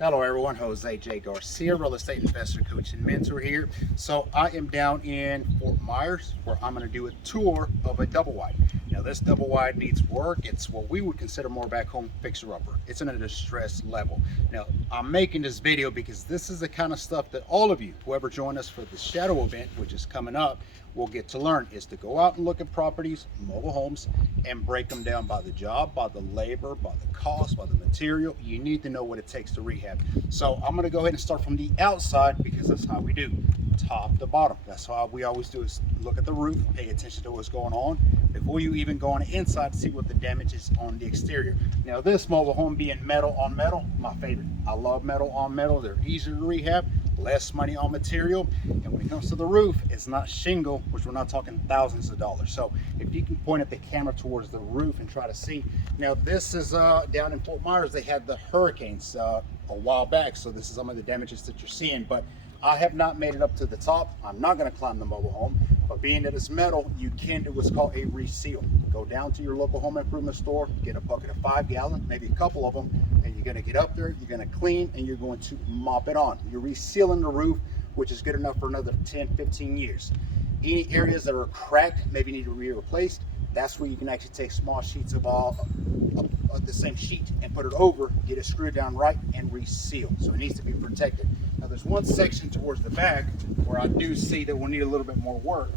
Hello everyone, Jose J. Garcia, real estate investor, coach, and mentor here. So I am down in Fort Myers where I'm going to do a tour of a double wide. Now this double wide needs work. It's what we would consider more back home fixer-upper. It's in a distress level. Now I'm making this video because this is the kind of stuff that all of you, whoever join us for the shadow event, which is coming up, will get to learn, is to go out and look at properties, mobile homes, and break them down by the job, by the labor, by the cost, by the material. You need to know what it takes to rehab. So I'm going to go ahead and start from the outside because that's how we do, top to bottom. That's how we always do, is look at the roof, pay attention to what's going on before you even go on the inside to see what the damage is on the exterior. Now this mobile home being metal on metal, my favorite. I love metal on metal. They're easier to rehab, less money on material, and when it comes to the roof, it's not shingle, which we're not talking thousands of dollars. So if you can point at the camera towards the roof and try to see. Now this is down in Fort Myers. They had the hurricanes a while back, so this is some of the damages that you're seeing, but I have not made it up to the top. I'm not going to climb the mobile home, but being that it's metal, you can do what's called a reseal. Go down to your local home improvement store, get a bucket of 5 gallon, maybe a couple of them, and you're going to get up there, you're going to clean, and you're going to mop it on. You're resealing the roof, which is good enough for another 10, 15 years. Any areas that are cracked, maybe need to be replaced, that's where you can actually take small sheets of the same sheet and put it over, get it screwed down right, and reseal. So it needs to be protected. Now there's one section towards the back where I do see that we'll need a little bit more work.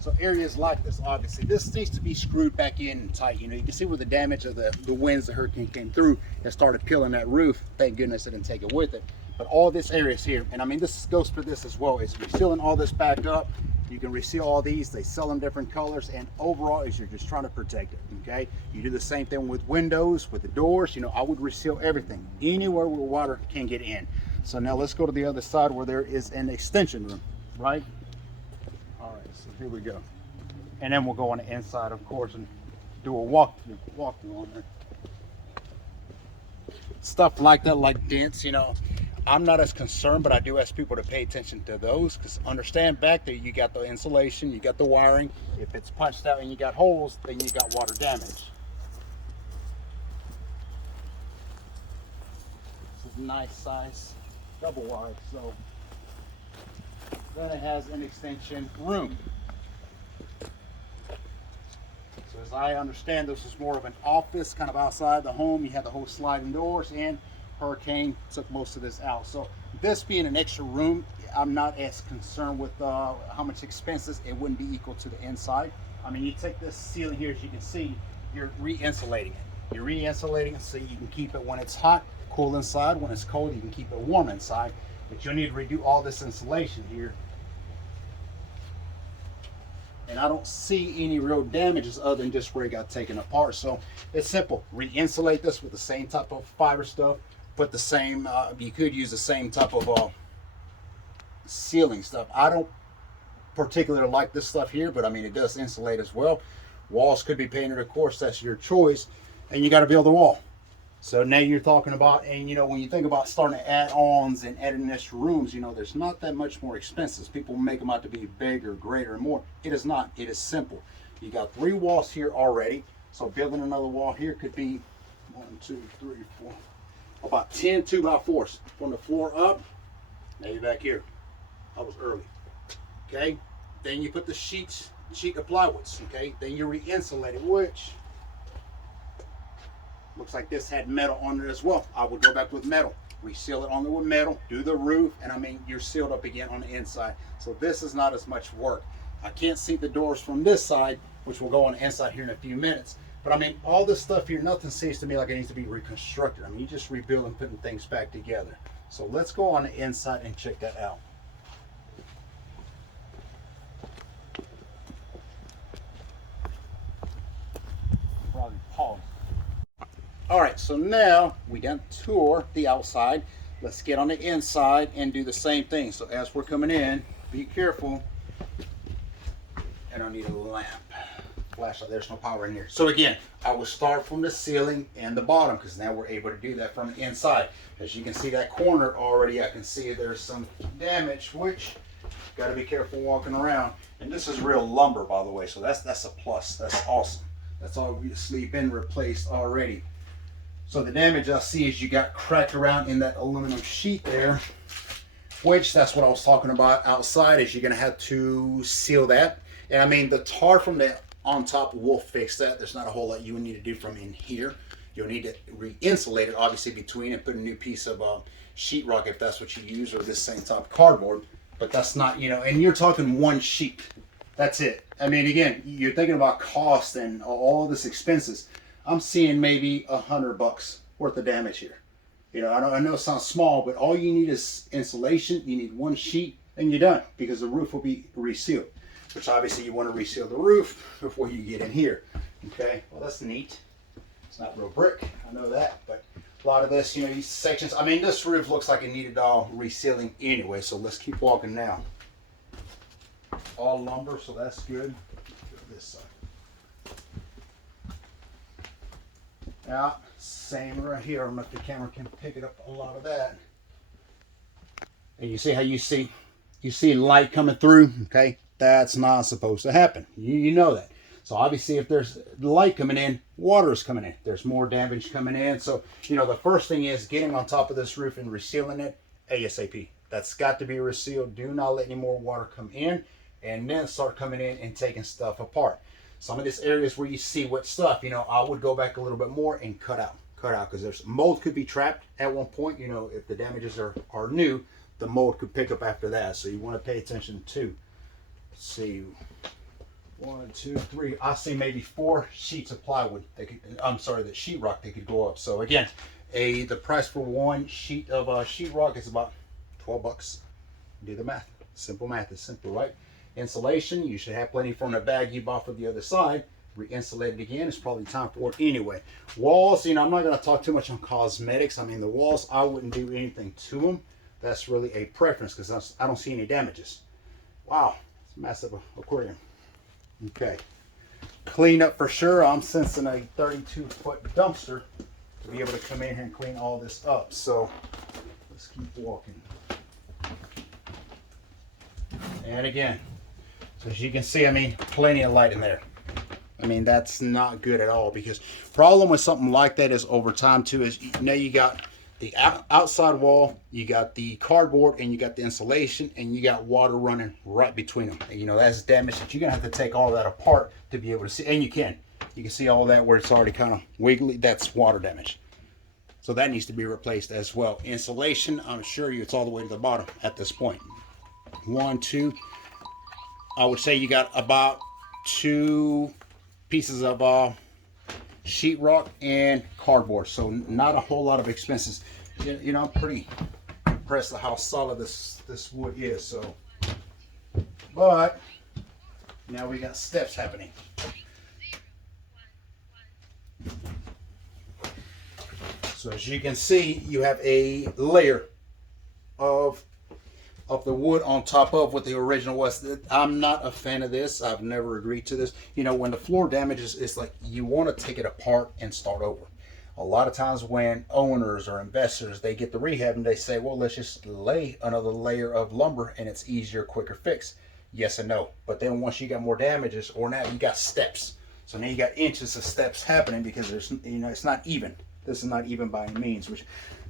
So areas like this, obviously, this needs to be screwed back in and tight. You know, you can see where the damage of the winds, the hurricane came through and started peeling that roof. Thank goodness it didn't take it with it. But all this areas here, and I mean, this goes for this as well, is resealing all this back up. You can reseal all these. They sell them different colors, and overall is you're just trying to protect it, okay? You do the same thing with windows, with the doors. You know, I would reseal everything, anywhere where water can get in. So now let's go to the other side where there is an extension room, right? All right, so here we go. And then we'll go on the inside, of course, and do a walkthrough on there. Stuff like that, like dents, you know, I'm not as concerned, but I do ask people to pay attention to those, because understand back there, you got the insulation, you got the wiring. If it's punched out and you got holes, then you got water damage. This is a nice size double wide. So then it has an extension room. So as I understand, this is more of an office, kind of outside the home. You have the whole sliding doors, and hurricane took most of this out. So this being an extra room, I'm not as concerned with how much expenses. It wouldn't be equal to the inside. I mean, you take this ceiling here, as you can see, you're re-insulating it. You're re-insulating it so you can keep it when it's hot, cool inside. When it's cold, you can keep it warm inside. But you'll need to redo all this insulation here. And I don't see any real damages other than just where it got taken apart. So it's simple. Re-insulate this with the same type of fiber stuff. Put the same, you could use the same type of sealing stuff. I don't particularly like this stuff here, but I mean, it does insulate as well. Walls could be painted, of course, that's your choice. And you got to build a wall. So now you're talking about, and you know, when you think about starting to add ons and adding extra rooms, you know, there's not that much more expenses. People make them out to be bigger, greater, and more. It is not. It is simple. You got 3 walls here already. So building another wall here could be 1, 2, 3, 4, about 10 2x4s from the floor up. Maybe back here. I was early. Okay. Then you put the sheet of plywoods. Okay. Then you re-insulate it, which looks like this had metal on it as well. I would go back with metal, reseal it on there with metal, do the roof, and I mean, you're sealed up again on the inside. So this is not as much work. I can't see the doors from this side, which will go on the inside here in a few minutes. But I mean, all this stuff here, nothing seems to me like it needs to be reconstructed. I mean, you just rebuild and putting things back together. So let's go on the inside and check that out. Probably pause. All right, so now we done tour the outside. Let's get on the inside and do the same thing. So as we're coming in, be careful. And I need a lamp. Flashlight, there's no power in here. So again, I will start from the ceiling and the bottom, because now we're able to do that from the inside. As you can see that corner already, I can see there's some damage, which got to be careful walking around. And this is real lumber, by the way, so that's a plus. That's awesome. That's obviously been replaced already. So the damage I see is you got cracked around in that aluminum sheet there, which that's what I was talking about outside, is you're gonna have to seal that. And I mean, the tar from the on top will fix that. There's not a whole lot you would need to do from in here. You'll need to re-insulate it obviously between and put a new piece of sheetrock if that's what you use, or this same type of cardboard. But that's not, you know, and you're talking one sheet. That's it. I mean, again, you're thinking about cost and all this expenses. I'm seeing maybe $100 worth of damage here. You know, I know it sounds small, but all you need is insulation. You need one sheet and you're done, because the roof will be resealed, which obviously you want to reseal the roof before you get in here. Okay, well, that's neat. It's not real brick, I know that, but a lot of this, you know, these sections, I mean, this roof looks like it needed all resealing anyway, so let's keep walking now. All lumber, so that's good. Go this side. Yeah, same right here. I don't know if the camera can pick it up, a lot of that. And you see how you see light coming through, okay? That's not supposed to happen. You know that. So obviously if there's light coming in, water is coming in. There's more damage coming in. So, you know, the first thing is getting on top of this roof and resealing it ASAP. That's got to be resealed. Do not let any more water come in, and then start coming in and taking stuff apart. Some of these areas where you see wet stuff, you know, I would go back a little bit more and cut out, because there's mold could be trapped at one point. You know, if the damages are new, the mold could pick up after that. So you want to pay attention to. Let's see, 1, 2, 3. I see maybe 4 sheets of plywood. The sheetrock they could go up. So again, the price for one sheet of sheetrock is about $12. Do the math. Simple math is simple, right? Insulation, you should have plenty from the bag you bought for the other side. Re-insulate it again. It's probably time for it anyway. Walls, you know, I'm not going to talk too much on cosmetics. I mean, the walls, I wouldn't do anything to them. That's really a preference, because I don't see any damages. Wow, it's a massive aquarium. Okay, clean up for sure. I'm sensing a 32-foot dumpster to be able to come in here and clean all this up. So let's keep walking. And again, so as you can see, I mean, plenty of light in there. I mean, that's not good at all, because problem with something like that is over time too, is now you got the outside wall, you got the cardboard, and you got the insulation, and you got water running right between them. And, you know, that's damage that you're gonna have to take all that apart to be able to see. And you can see all that where it's already kind of wiggly. That's water damage. So that needs to be replaced as well. Insulation, I'm sure it's all the way to the bottom at this point. 1, 2. I would say you got about 2 pieces of sheetrock and cardboard, so not a whole lot of expenses. You know, I'm pretty impressed with how solid this wood is. So, but now we got steps happening. So as you can see, you have a layer of the wood on top of what the original was. I'm not a fan of this. I've never agreed to this. You know, when the floor damages, it's like you want to take it apart and start over. A lot of times when owners or investors, they get the rehab and they say, well, let's just lay another layer of lumber and it's easier, quicker fix. Yes and no. But then once you got more damages, or now you got steps. So now you got inches of steps happening, because there's, you know, it's not even. This is not even by any means. Which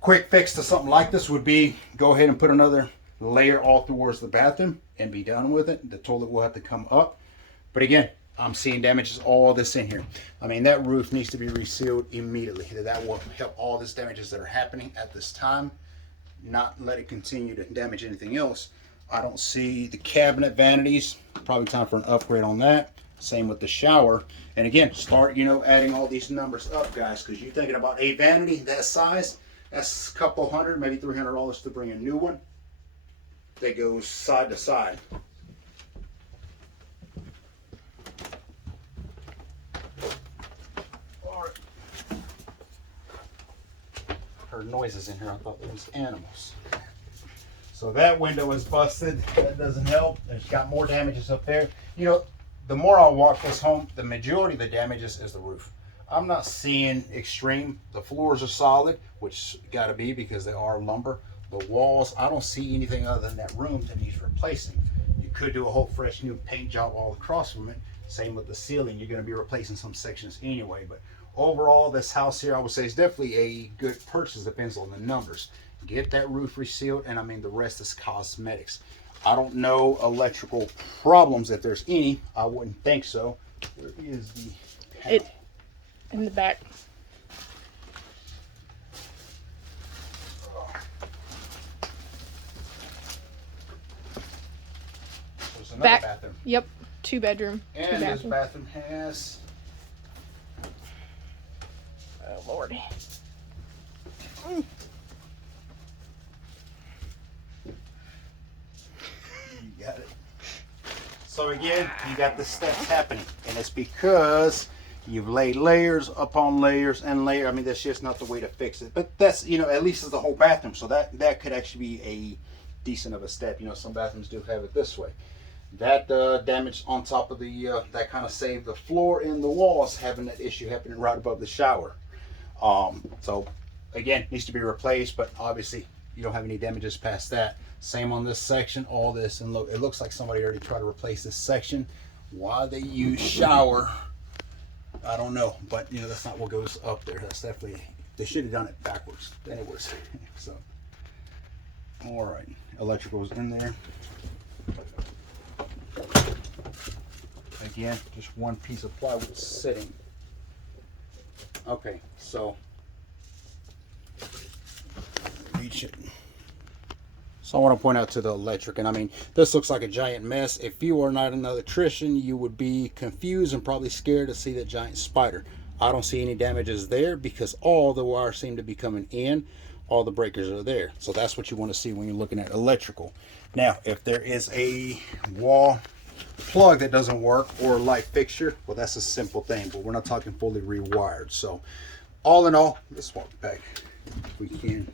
quick fix to something like this would be go ahead and put another layer all towards the bathroom and be done with it. The toilet will have to come up. But again, I'm seeing damages all this in here. I mean, that roof needs to be resealed immediately. That will help all these damages that are happening at this time, not let it continue to damage anything else. I don't see the cabinet vanities. Probably time for an upgrade on that. Same with the shower. And again, start, you know, adding all these numbers up, guys, because you're thinking about a vanity that size, that's a couple hundred, maybe $300 to bring a new one that goes side to side. Heard noises in here. I thought there was animals. So that window is busted. That doesn't help. There's got more damages up there. You know, the more I walk this home, the majority of the damages is the roof. I'm not seeing extreme. The floors are solid, which got to be because they are lumber. The walls, I don't see anything other than that room that needs replacing. You could do a whole fresh new paint job all across from it. Same with the ceiling, you're going to be replacing some sections anyway. But overall, this house here, I would say, is definitely a good purchase. Depends on the numbers. Get that roof resealed, and I mean, the rest is cosmetics. I don't know electrical problems, if there's any. I wouldn't think so. Where is the panel? In the back. There's another Back. bathroom. Yep. 2-bedroom. And this bathroom has... Oh, Lordy. You got it. So again, you got the steps happening, and it's because you've laid layers upon layers and layers. I mean, that's just not the way to fix it. But that's, you know, at least it's the whole bathroom, so that could actually be a decent of a step. You know, some bathrooms do have it this way. That damage on top of the that kind of saved the floor and the walls having that issue happening right above the shower. So again, needs to be replaced, but obviously you don't have any damages past that. Same on this section, all this, and look, it looks like somebody already tried to replace this section. Why they use shower, I don't know, but you know, that's not what goes up there. That's definitely, they should have done it backwards. Anyways, so all right, electrical is in there. Again, just one piece of plywood sitting. Okay, so reach it. So I want to point out to the electric, and I mean, this looks like a giant mess. If you are not an electrician, you would be confused and probably scared to see that giant spider. I don't see any damages there because all the wires seem to be coming in. All the breakers are there. So that's what you want to see when you're looking at electrical. Now, if there is a wall plug that doesn't work or a light fixture, well, that's a simple thing, but we're not talking fully rewired. So all in all, let's walk back if we can.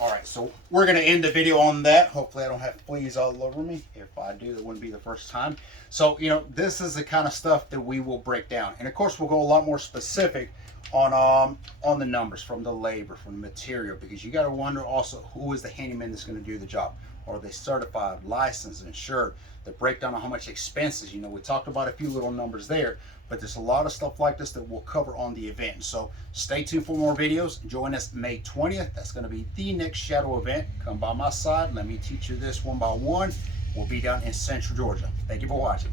All right, so we're going to end the video on that. Hopefully I don't have fleas all over me. If I do, that wouldn't be the first time. So, you know, this is the kind of stuff that we will break down. And of course, we'll go a lot more specific on the numbers, from the labor, from the material, because you got to wonder also, who is the handyman that's going to do the job? Are they certified, licensed, insured? The breakdown on how much expenses, you know, we talked about a few little numbers there, but there's a lot of stuff like this that we'll cover on the event. So stay tuned for more videos. Join us May 20th. That's going to be the next Shadow event. Come by my side. Let me teach you this one by one. We'll be down in Central Georgia. Thank you for watching.